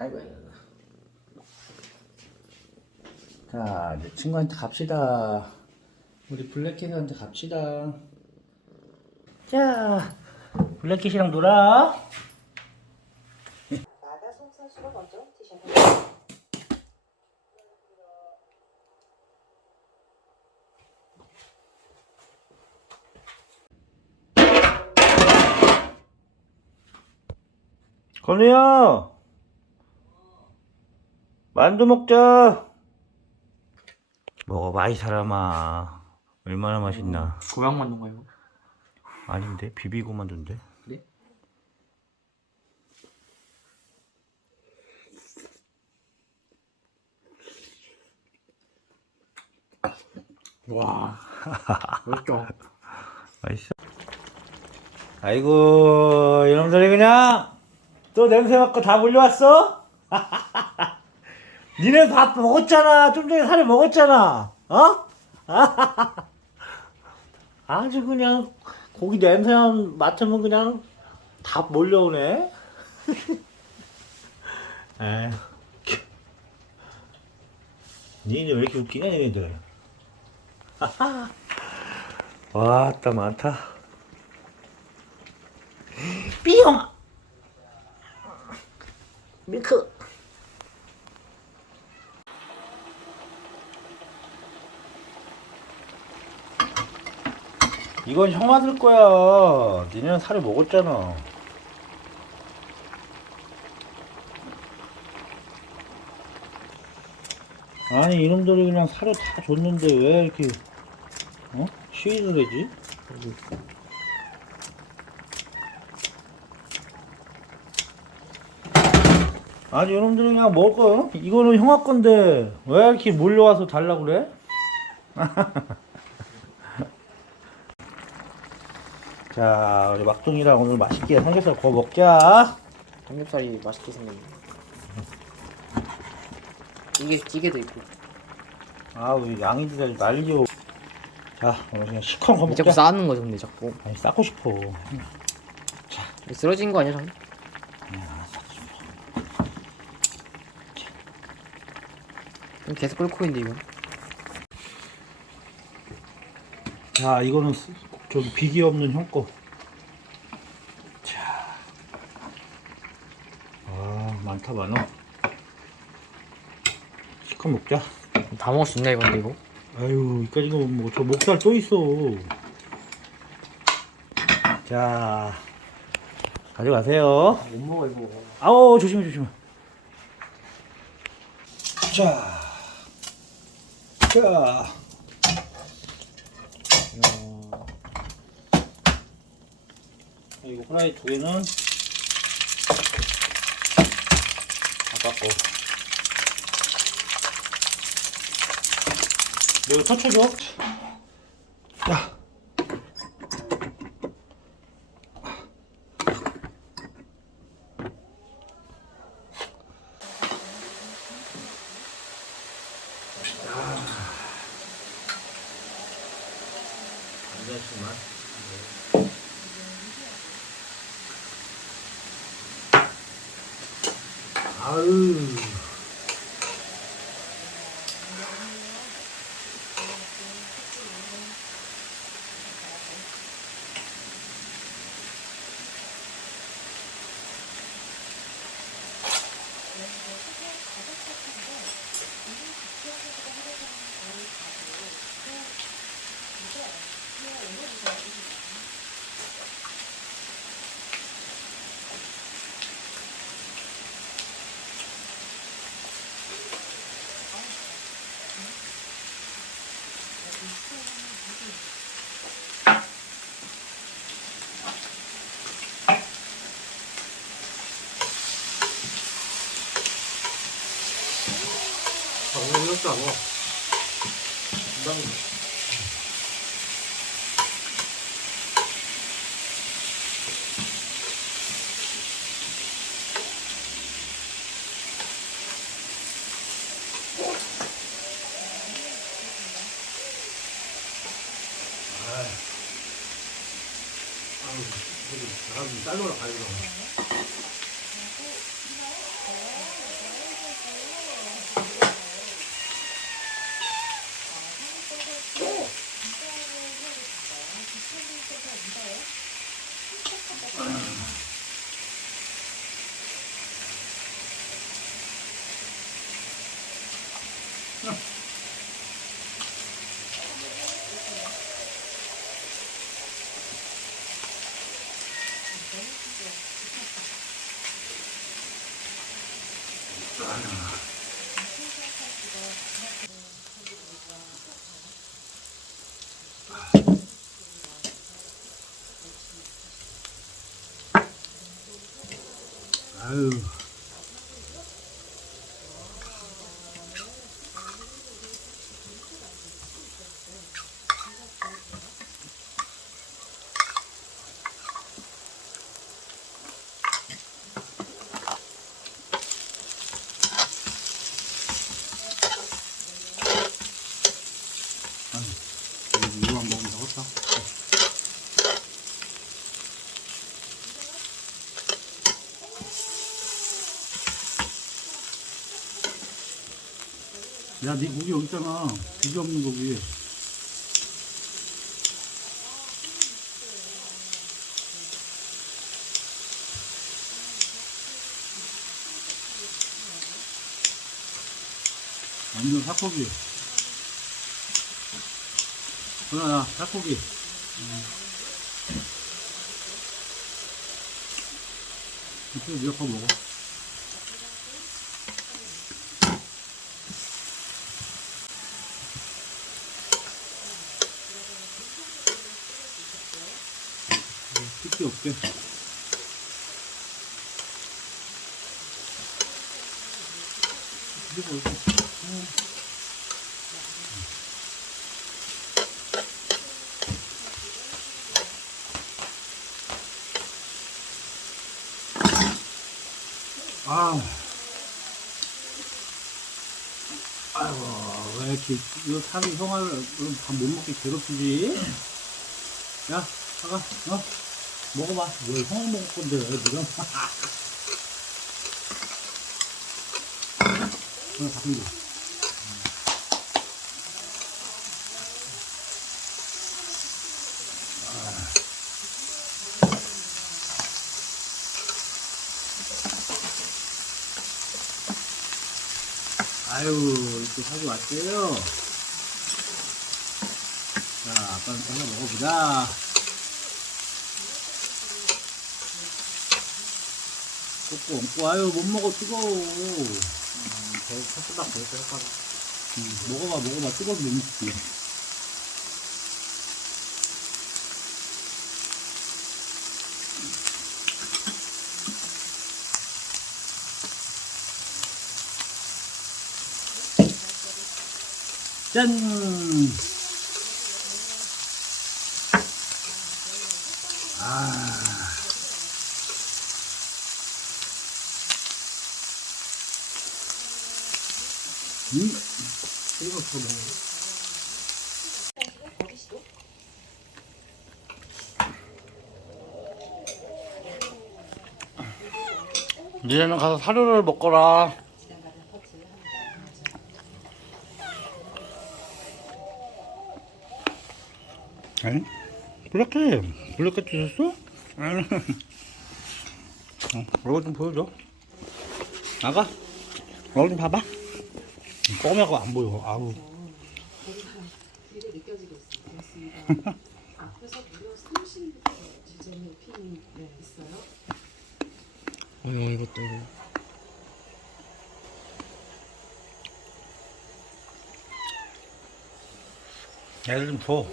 아이고. 자, 이제 친구한테 갑시다. 우리 블랙캣한테 갑시다. 자, 블랙캣이랑 놀아. 나다송 선수가 먼저 티샷을 건우야! 만두 먹자! 먹어봐, 이 사람아. 얼마나 맛있나. 고향 만두인가요? 아닌데? 비비고 만두인데? 그래? 와 맛있다 맛있어. 아이고, 이놈들이 그냥 또 냄새 맡고 다 몰려왔어? 니네 밥 먹었잖아. 좀 전에 살을 먹었잖아. 어? 아주 그냥 고기 냄새만 맡으면 그냥 다 몰려오네. 에휴. 니네 왜 이렇게 웃기냐, 니네들. 왔다, 많다. 삐용! 밀크! 이건 형 아들 거야. 니네는 살을 먹었잖아. 아니 이놈들이 그냥 살을 다 줬는데 왜 이렇게 어? 시위를 하지? 아니 이놈들이 그냥 먹을 거요? 이거는 형아 건데 왜 이렇게 몰려와서 달라고 그래? 자 우리 막둥이랑 오늘 맛있게 삼겹살 구워 먹자. 삼겹살이 맛있게 생겼네. 찌개, 찌개도 있고. 아우 양이들 말려 자 오늘 그냥 시커먼 거왜 자꾸 먹자. 쌓는 거죠 근데 자꾸. 아니 싸고 싶어. 쓰러진 거 아니야 참? 좀 계속 끓고 있는데 이거 자 이거는 스- 좀 비기 없는 형 거. 자, 아 많다 많아. 시커 먹자. 다 먹을 수 있나 이거 근데 이거? 아유 이까지 거 뭐 저 목살 또 있어. 자 가져가세요. 못 먹어 이거 아우 조심해 조심해. 자, 자. 이거 후라이 두 개는 거. 이거 터쳐줘. 야. 아안 와. 금방 다음 달러로 가야 아유. 야, 네 고기 여기 있잖아. 고기 없는 고기. 완전 살코기. 하나, 살코기. 이렇게 미역국 먹어. 특히 없게. 그리고 이렇게. 아. 아이고, 왜 이렇게, 이거 사기 형아를 밥 못 먹게 괴롭히지? 야, 사가, 어? 먹어봐. 왜 형아 먹을 건데, 지금? 그냥 같은 거. 아유, 또 사고 왔어요. 자, 아빠는 또 하나 먹어보자. 얹고, 아유, 못 먹어, 뜨거워. 음, 저 섞어다 버렸어, 섞어다. 음, 먹어봐, 먹어봐, 못 먹지. 짠! 음, 이거 더 먹어. 니네는 가서 사료를 먹거라. 아니? 블랙캣. 블랙캣? 아니. 어, 얼굴 좀 보여줘. 나가. 얼굴 좀 봐봐. 꼬매가 안 보여. 아우. 일이 느껴지고 있습니다. 앞에서 무려 30m 지점의 핀이 네, 있어요. 어휴, 이것도. 애들 좀 줘.